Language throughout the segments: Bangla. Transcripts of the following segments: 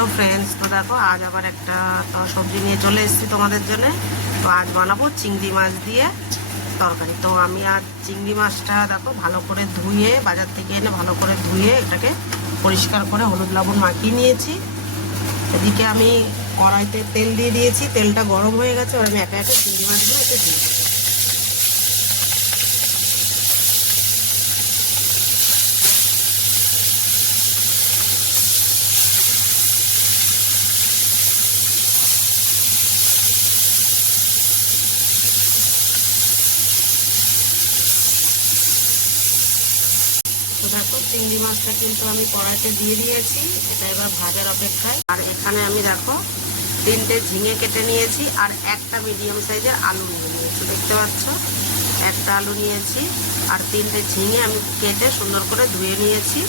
হ্যালো ফ্রেন্ডস, তো দেখো আজ আবার একটা সবজি নিয়ে চলে এসেছি তোমাদের জন্য। তো আজ বানাবো চিংড়ি মাছ দিয়ে তরকারি। তো আমি আজ চিংড়ি মাছটা দেখো ভালো করে ধুয়ে, বাজার থেকে এনে ভালো করে ধুয়ে এটাকে পরিষ্কার করে হলুদ লবণ মাখিয়ে নিয়েছি। এদিকে আমি কড়াইতে তেল দিয়ে দিয়েছি, তেলটা গরম হয়ে গেছে। আর আমি একা একা চিংড়ি মাছগুলো এতে দিয়ে দেবো। তো দেখো চিংড়ি মাছটা কিন্তু আমি কড়াইতে দিয়ে দিয়েছি, এটা এবার ভাজার অপেক্ষায়। আর এখানে আমি দেখো 3টে ঝিঙে কেটে নিয়েছি আর একটা মিডিয়াম সাইজের আলু নিয়ে নিয়েছি। দেখতে পাচ্ছ, একটা আলু নিয়েছি আর 3টে ঝিঙে আমি কেটে সুন্দর করে ধুয়ে নিয়েছি।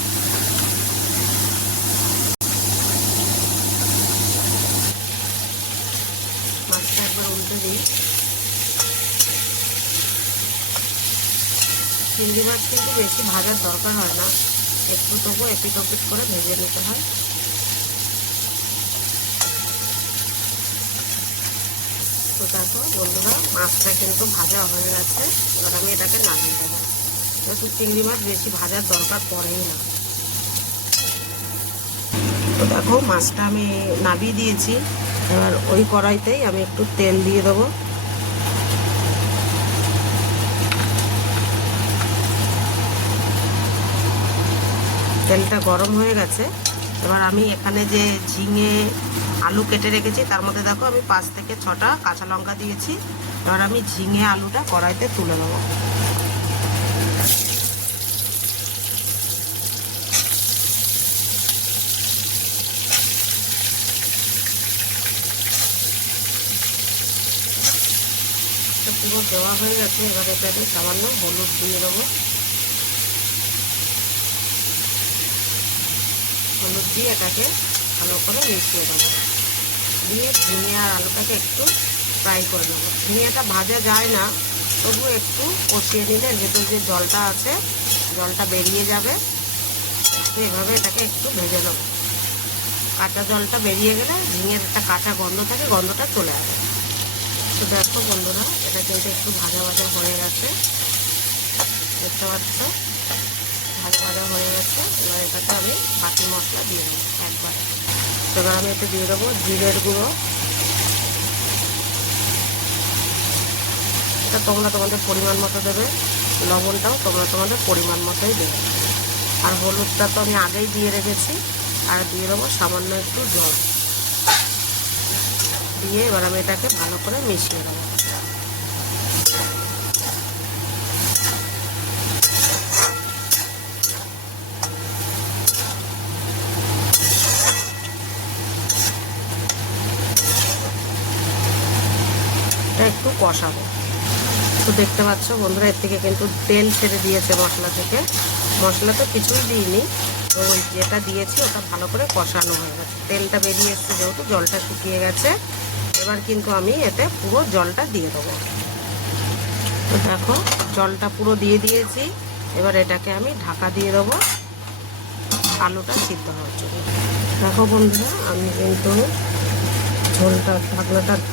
মাছটা একবার উল্টে দিই। চিংড়ি মাছ কিন্তু বেশি ভাজার দরকার হয় না, একটু তবু এপিট ওপিট করে ভেজে নিতে হয়। তো দেখো বন্ধুরা, মাছটা কিন্তু ভাজা হয়ে গেছে। এবার আমি এটাকে নামিয়ে দেবো। যেহেতু চিংড়ি মাছ বেশি ভাজার দরকার পড়েই না। তো দেখো মাছটা আমি নামিয়ে দিয়েছি। এবার ওই কড়াইতেই আমি একটু তেল দিয়ে দেবো। তেলটা গরম হয়ে গেছে। এবার আমি এখানে যে ঝিঙে আলু কেটে রেখেছি তার মধ্যে দেখো আমি 5 থেকে 6টা কাঁচা লঙ্কা দিয়েছি। এবার আমি ঝিঙে আলুটা কড়াইতে তুলে নেবো। পুরো দেওয়া হয়ে গেছে। এবার এটাকে সামান্য হলুদ দিয়ে দেবো। হলুদ দিয়ে এটাকে ভালো করে মিশিয়ে দেবো। দিয়ে ঝিঙে আর আলুটাকে একটু ফ্রাই করে নেবো। ঝিঙেটা ভাজা যায় না, তবু একটু কষিয়ে নিলে ভেতর যে জলটা আছে জলটা বেরিয়ে যাবে। এভাবে এটাকে একটু ভেজে নেবো। কাঁচা জলটা বেরিয়ে গেলে ঝিঙের একটা কাঁচা গন্ধ থাকে, গন্ধটা চলে আসবে। তো দেখো বন্ধুরা, এটা কিন্তু একটু ভাজা ভাজা হয়ে গেছে। দেখতে পাচ্ছ ভাজা ভাজা হয়ে গেছে। এবার এটাতে আমি বাকি মশলা দিয়ে দেবো একবার। এবার আমি এতে দিয়ে দেবো জিরের গুঁড়ো। এটা তোমরা তোমাদের পরিমাণ মতো দেবে। লবণটাও তোমরা তোমাদের পরিমাণ মতোই দেবে। আর হলুদটা তো আমি আগেই দিয়ে রেখেছি। আর দিয়ে দেবো সামান্য একটু জল দিয়ে এবার আমি এটাকে ভালো করে মিশিয়ে দেবো। এটা একটু কষাবো। তো দেখতে পাচ্ছ বন্ধুরা, এর থেকে কিন্তু তেল ছেড়ে দিয়েছে মশলা থেকে। মশলা তো কিছুই দিইনি, তো ওই যেটা দিয়েছি ওটা ভালো করে কষানো হয়ে গেছে। তেলটা বেরিয়ে এসছে, যেহেতু জলটা শুকিয়ে গেছে। এবার কিন্তু আমি এতে পুরো জলটা দিয়ে দেবো। তো দেখো জলটা পুরো দিয়ে দিয়েছি। এবার এটাকে আমি ঢাকা দিয়ে দেবো আলুটা সিদ্ধ হওয়ার জন্য। দেখো বন্ধুরা, আমি কিন্তু ঝোলটা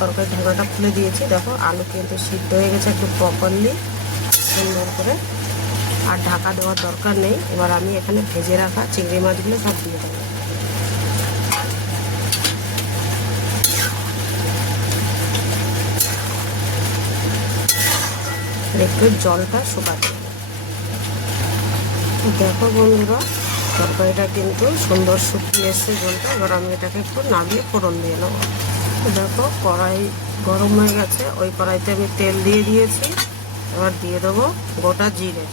তরকারি ঢাকনাটা খুলে দিয়েছি। দেখো আলু কিন্তু সিদ্ধ হয়ে গেছে একটু প্রপারলি, সুন্দর করে। আর ঢাকা দেওয়ার দরকার নেই। এবার আমি এখানে ভেজে রাখা চিংড়ি মাছগুলো সব দিয়ে দেবো। একটু জলটা শুকাতে। দেখো বন্ধুরা, তরকারিটা কিন্তু সুন্দর শুকিয়ে এসছে জলটা। এবার আমি এটাকে একটু নামিয়ে ফোড়ন দিয়ে নেবো। দেখো কড়াই গরম হয়ে গেছে, ওই কড়াইতে আমি তেল দিয়ে দিয়েছি। এবার দিয়ে দেবো গোটা জিরে।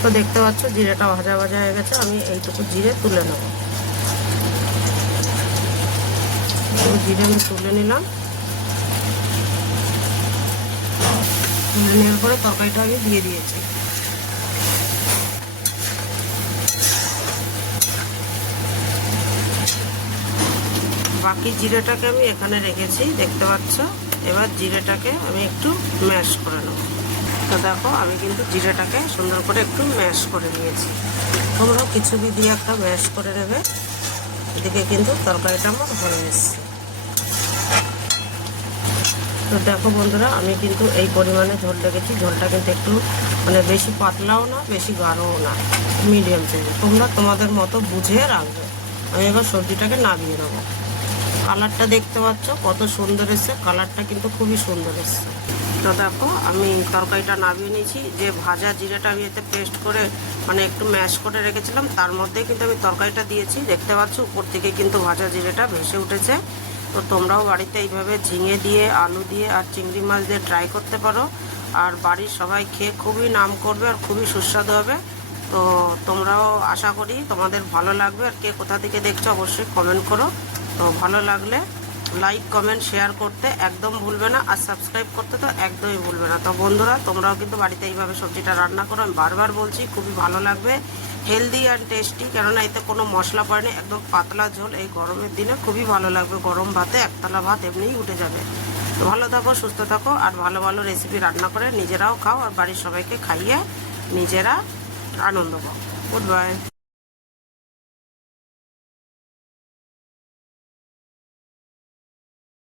তো দেখতে পাচ্ছ জিরেটা ভাজা ভাজা হয়ে গেছে। আমি এইটুকু জিরে তুলে নেব। জিরে আমি তুলে নিলাম। তুলে নেওয়ার পরে তরকারিটা আমি দিয়ে দিয়েছি। বাকি জিরেটাকে আমি এখানে রেখেছি, দেখতে পাচ্ছ। এবার জিরেটাকে আমি একটু ম্যাশ করে নেব। তো দেখো আমি কিন্তু জিরেটাকে সুন্দর করে একটু ম্যাশ করে নিয়েছি। তোমরাও কিছু দিয়ে একটা ম্যাশ করে নেবে। এদিকে কিন্তু তরকারিটা আমার হয়ে এসছে। তো দেখো বন্ধুরা, আমি কিন্তু এই পরিমাণে ঝোল রেখেছি। ঝোলটা কিন্তু একটু মানে বেশি পাতলাও না, বেশি গাঢ়ও না, মিডিয়াম সাইজে। তোমরা তোমাদের মতো বুঝে রাখবে। আমি এবার সবজিটাকে নামিয়ে নেবো। কালারটা দেখতে পাচ্ছ কত সুন্দর এসছে, কালারটা কিন্তু খুবই সুন্দর এসছে। তো দেখো আমি তরকারিটা নামিয়ে নিয়েছি। যে ভাজা জিরেটা আমি এতে পেস্ট করে মানে একটু ম্যাশ করে রেখেছিলাম, তার মধ্যে কিন্তু আমি তরকারিটা দিয়েছি। দেখতে পাচ্ছ উপর থেকে কিন্তু ভাজা জিরেটা ভেসে উঠেছে। তো তোমরাও বাড়িতে এইভাবে ঝিঙে দিয়ে, আলু দিয়ে আর চিংড়ি মাছ দিয়ে ট্রাই করতে পারো। আর বাড়ির সবাই খেয়ে খুবই নাম করবে আর খুবই সুস্বাদু হবে। তো তোমরাও আশা করি তোমাদের ভালো লাগবে। আর কে কোথা থেকে দেখছো অবশ্যই কমেন্ট করো। তো ভালো লাগলে লাইক, কমেন্ট, শেয়ার করতে একদম ভুলবে না। আর সাবস্ক্রাইব করতে তো একদমই ভুলবে না। তো বন্ধুরা, তোমরাও কিন্তু বাড়িতে এইভাবে সবজিটা রান্না করো। আমি বারবার বলছি, খুবই ভালো লাগবে, হেলদি অ্যান্ড টেস্টি। কেননা এতে কোনো মশলা পড়েনি, একদম পাতলা ঝোল। এই গরমের দিনে খুবই ভালো লাগবে। গরম ভাতে একতলা ভাত এমনিই উঠে যাবে। তো ভালো থাকো, সুস্থ থাকো, আর ভালো ভালো রেসিপি রান্না করে নিজেরাও খাও আর বাড়ির সবাইকে খাইয়ে নিজেরা আনন্দ পাও। Good bye.